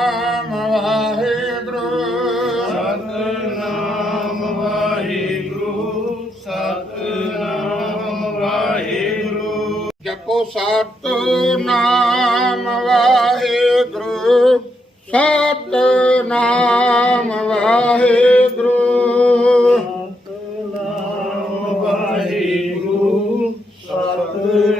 ਨਾਮ ਵਾਹਿਗੁਰੂ। ਸਤਨਾਮ ਵਾਹਿਗੁਰੂ ਸਤਨਾਮ ਵਾਹਿਗੁਰੂ। ਜਪੋ ਸਤ ਨਾਮ ਵਾਹਿਗੁਰੂ ਸਤ ਨਾਮ ਵਾਹਿਗੁਰੂ। ਸਤਨਾਮ ਵਾਹਿਗੁਰੂ ਸਤਨਾਮ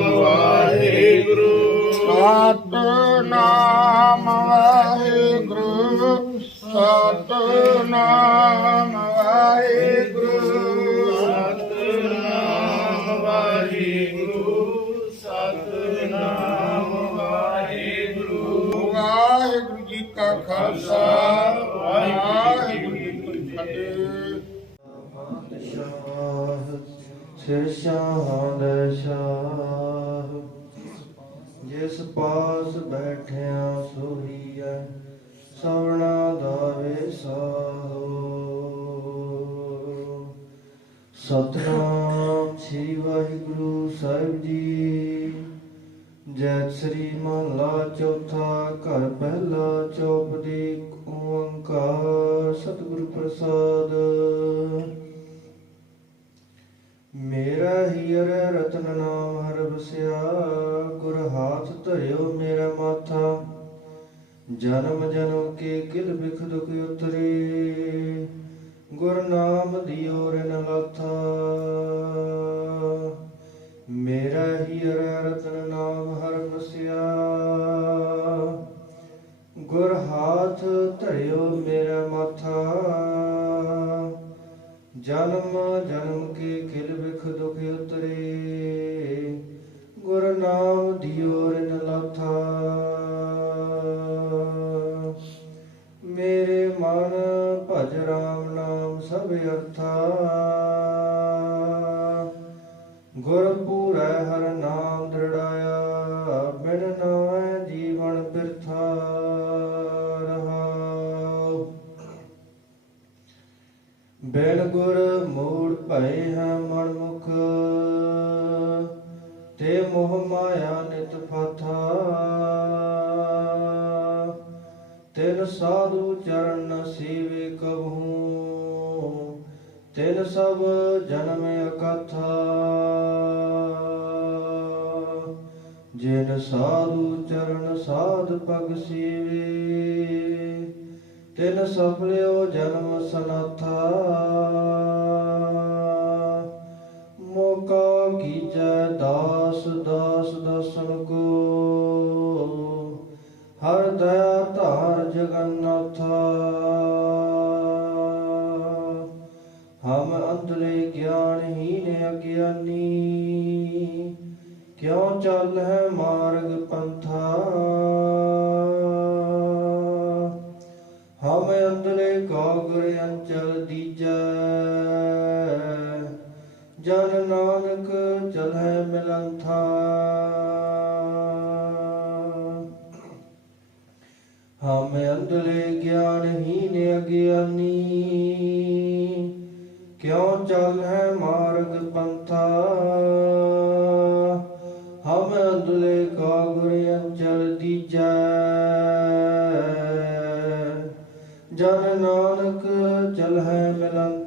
ਸਤ ਨਾਮ ਵਾਹਿਗੁਰੂ ਸਤ ਨਾਮ ਵਾਹਿਗੁਰੂ। ਸਤਨਾਮ ਵਾਹਿਗੁਰੂ ਸਤਨਾਮ ਵਾਹਿਗੁਰੂ। ਵਾਹਿਗੁਰੂ ਜੀ ਕਾ ਖਾਲਸਾ ਵਾਹਿਗੁਰੂ ਜੀ ਕੀ ਫਤਿਹ। ਸਿਰ ਸ਼ਾਹਦ ਸ਼ਾਹ ਜਿਸ ਪਾਸ ਬੈਠਿਆ ਸੋਹੀਐ ਸਵਣਾ ਦਾਵੇ ਸਾਹੋ ਸਤਨਾਮ ਸ੍ਰੀ ਵਾਹਿਗੁਰੂ ਸਾਹਿਬ ਜੀ। ਜੈ ਸ੍ਰੀ ਮਹਲਾ ਚੌਥਾ ਘਰ ਪਹਿਲਾ ਚੌਪਦੀ ਓੰਕਾਰ। ਸਤਿਗੁਰ ਪ੍ਰਸਾਦ। ਜਨਮ ਜਨਮ ਕੇ ਕਿਲ ਬਿਖ ਦੁਖ ਉਤਰੇ। ਗੁਰ ਨਾਮ ਦਿਓ ਰਨ ਲਾਥਾ। ਮੇਰਾ ਹੀਰ ਰਤਨ ਨਾਮ ਹਰ ਵਸਿਆ। ਗੁਰ ਹਾਥ ਧਰਿਓ ਮੇਰਾ ਮਾਥਾ। ਜਨਮ ਬਿਨ ਗੁਰ ਮੂੜ ਭਏ ਹੈ ਮਨ ਮੁਖ ਤੇ ਮੋਹ ਮਾਇਆ ਨਿਤ ਫਾਥਾ ਤਿਨ ਸਾਧੂ ਚਰਨ ਸੇਵੇ ਕਬਹੂ, ਤਿਨ ਸਭ ਜਨਮ ਅਕਥਾ। ਜਿਨ ਸਾਧੂ ਚਰਨ ਸਾਧ ਪਗ ਸੇਵੇ ਤਿਨ ਸਫਲਿਓ ਜਨਮ ਸਨਾਥਾ। ਮੋਕਾ ਕੀਜੈ ਦਾਸ ਦਾਸ ਦਸਨ ਕੋ। ਹਰ ਦਇਆ ਧਾਰ ਜਗਨਨਾਥਾ। ਹਮ ਅੰਧਲੇ ਗਿਆਨਹੀਨ ਅਗਿਆਨੀ। ਕਿਉ ਚੱਲ ਹੈ ਮਾਰਗ ਪੰਥਾ? ਹਮ ਅੰਧਲੇ ਕਾਗਰ ਅੰਚਲ ਦੀਜੈ। ਜਨ ਨਾਨਕ ਚਲੈ ਮਿਲੰਥਾ। ਹਮ ਅੰਧਲੇ ਗਿਆਨਹੀਨ ਅਗਿਆਨੀ। ਕਿਉ ਚੱਲ ਹੈ ਮਾਰਗ ਪੰਥਾ। ਹਮ ਅੰਧਲੇ ਕਾਗੁਰ